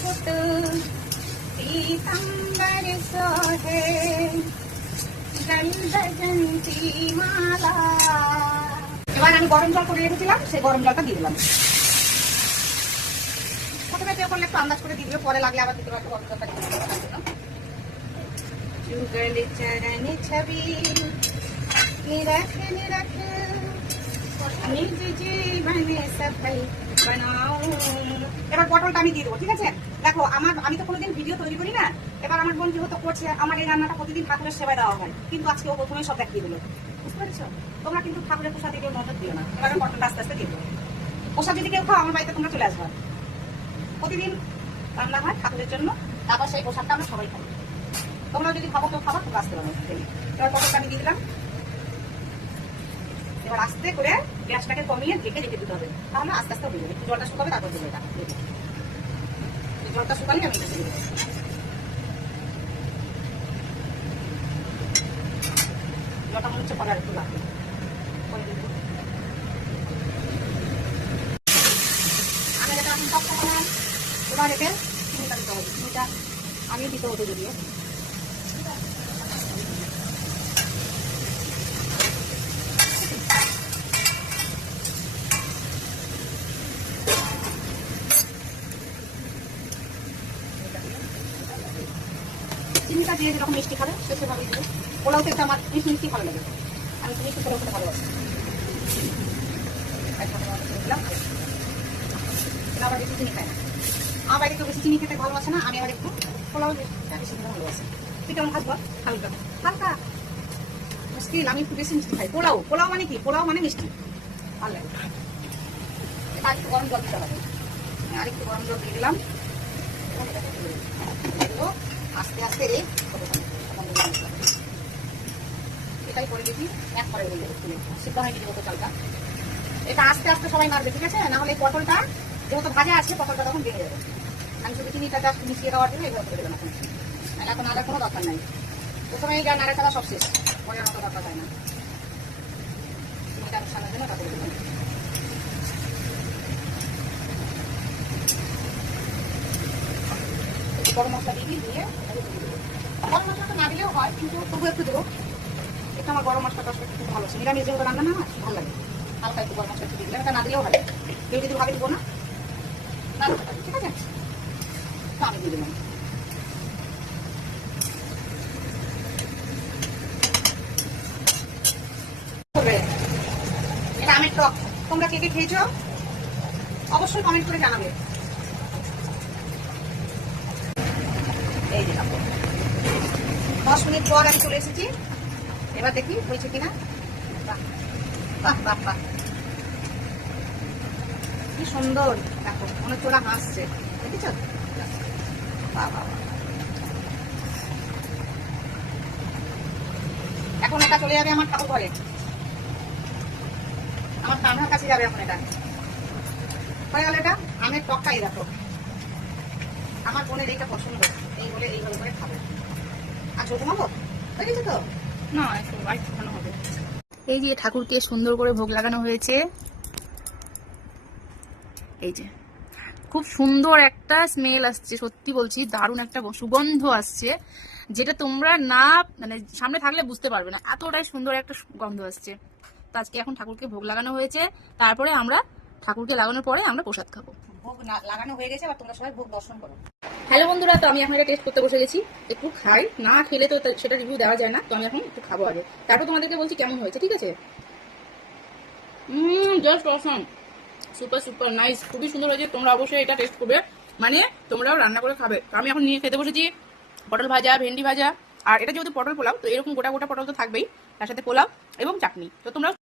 मुकुट पीताम्बर सोहे गंधजंती माला। এবার আমি গরম জল করে রেখেছিলাম, সেই গরম জলটা দিয়ে দিলাম। প্রথমে তেল করলে একটু আন্দাজ করে দিয়ে দিবে, পরে লাগলে আবার দিতে পারবো। গরম জলটা দিয়ে দিলাম। जुगल चरण छवि निरख निरख निज जीवन सफल बनाओ। এবার পটলটা আমি দিয়ে দেবো, ঠিক আছে? দেখো আমি তো কোনোদিন ভিডিও তৈরি করি না। এবার আমার বোন যেহেতু করছে, আমার এই রান্নাটা প্রতিদিন ঠাকুরের সেবায় দেওয়া হয়, কিন্তু আজকে ও প্রথমে সব দেখিয়ে দিল। বুঝতে পেরেছো? তোমরা কিন্তু ঠাকুরের প্রসাদ দিকে নজর দিও না। এবার পটলটা আস্তে আস্তে দিয়ে দেবো। প্রসাদ যদি কেউ খাও, আমার বাড়িতে তোমরা চলে আসবে। প্রতিদিন রান্না হয় ঠাকুরের জন্য, তারপর সেই প্রসাদটা আমরা সবাই খাই। তোমরা যদি খাবো তো খাবার তো আসতে পারো। এবার পটলটা আমি দিয়ে দিলাম। এবার আস্তে করে গ্যাসটাকে কমিয়ে ঢেকে রেখে দিতে হবে, তাহলে আস্তে আস্তে হয়ে যাবে। একটু জলটা শুকাবে, তারপর দেবো এটা। জলটা শুকালে আমি রেখে দেবো। জলটা মনে হচ্ছে পরে আর একটু লাগবে। আমি এটা এখন সব খাবার এবার এতে চিনিটা দিতে হবে। চিনিটা আমি দিতে হতো যদিও। চিনিটা দিয়ে যেরকম মিষ্টি খাবে সে সেভাবেই দেবে। পোলাও থেকে আমার মিষ্টি মিষ্টি ভালো লাগে, আমি তো মিষ্টি পোলাও খেতে ভালোবাসি। আবার বেশি চিনি খাই না, আমার বাড়িতে কেউ বেশি চিনি খেতে ভালোবাসে না। আমি আবার একটু পোলাও বেশি খেতে ভালোবাসি। তুই কেমন খাস বল? হালকা হালকা মুশকিল, আমি একটু বেশি মিষ্টি খাই। পোলাও পোলাও মানে কি? পোলাও মানে মিষ্টি, ভালো লাগে। এটা আরেকটু গরম জল দিতে হবে। আরেকটু গরম জল দিয়ে দিলাম। আস্তে আস্তে এটাই করে দিচ্ছি, এক করে সিদ্ধ হয়ে গেছে কত চালটা। এটা আস্তে আস্তে সবাই মারবে, ঠিক আছে? না হলে পটলটা যেহেতু ভাজা আছে, পটলটা তখন বেড়ে যাবে। আমি শুধু চিনিটা জাস্ট মিশিয়ে দেওয়ার জন্য এভাবে করে দিলাম। এখন আদার কোনো দরকার নাই। প্রথমে এই যা নাড়া চালা সব শেষ, পরে মতো দরকার হয় না। চিনিটা মিশানোর জন্য এটা করে দিলাম। গরম মশলা দিয়ে গরম মশলাটা না দিলেও হয়, কিন্তু তবু একটু দেবো। একটু আমার গরম মশলাটা খুব ভালো। নিরামিষ যেহেতু রান্না না, ভালো লাগে। হালকা একটু গরম মশলা একটু দিয়ে দিলাম। এটা না দিলেও হয়, কেউ যদি ভাবে দিব না, ঠিক আছে? তো আমি দিয়ে দিলাম। এটা আমের টক। তোমরা কে কে খেয়েছো অবশ্যই কমেন্ট করে জানাবে। এই যে 10 মিনিট পর আমি চলে এসেছি। এবার দেখি হয়েছে কিনা। বাহ বাহ বাহ, কি সুন্দর। দেখো মনে হচ্ছে ওরা হাসছে, দেখেছ? এখন এটা চলে যাবে আমার ঠাকুর ঘরে, আমার কান্নার কাছে যাবে। এখন এটা হয়ে গেল। এটা আমের টকটাই দেখো, আমার বোনের এইটা পছন্দ, এই বলে এইভাবে করে খাবো। আর ছোট মাবো হয়ে গেছে তো না, একটু আরেকটু ভালো হবে। এই যে ঠাকুরকে সুন্দর করে ভোগ লাগানো হয়েছে। এই যে খুব সুন্দর একটা স্মেল আসছে, সত্যি বলছি দারুণ একটা সুগন্ধ আসছে, যেটা তোমরা না মানে সামনে থাকলে বুঝতে পারবে না, এতটাই সুন্দর একটা গন্ধ আসছে। তো আজকে এখন ঠাকুরকে ভোগ লাগানো হয়েছে, তারপরে আমরা ঠাকুরকে লাগানোর পরে আমরা প্রসাদ খাবো। ভোগ লাগানো হয়ে গেছে, আবার তোমরা সবাই ভোগ দর্শন করো। হ্যালো বন্ধুরা, তো আমি এখন এটা টেস্ট করতে বসে গেছি। একটু খাই, না খেলে তো সেটা রিভিউ দেওয়া যায় না। তো আমি এখন একটু খাবো আগে, তারপর তোমাদেরকে বলছি কেমন হয়েছে, ঠিক আছে? জাস্ট অসম, সুপার সুপার নাইস, খুবই সুন্দর হয়েছে। তোমরা অবশ্যই এটা টেস্ট করবে, মানে তোমরাও রান্না করে খাবে। তো আমি এখন নিয়ে খেতে বসেছি পটল ভাজা, ভেন্ডি ভাজা, আর এটা যেহেতু পটল পোলাও, তো এরকম গোটা গোটা পটল তো থাকবেই, তার সাথে পোলাও এবং চাটনি। তো তোমরা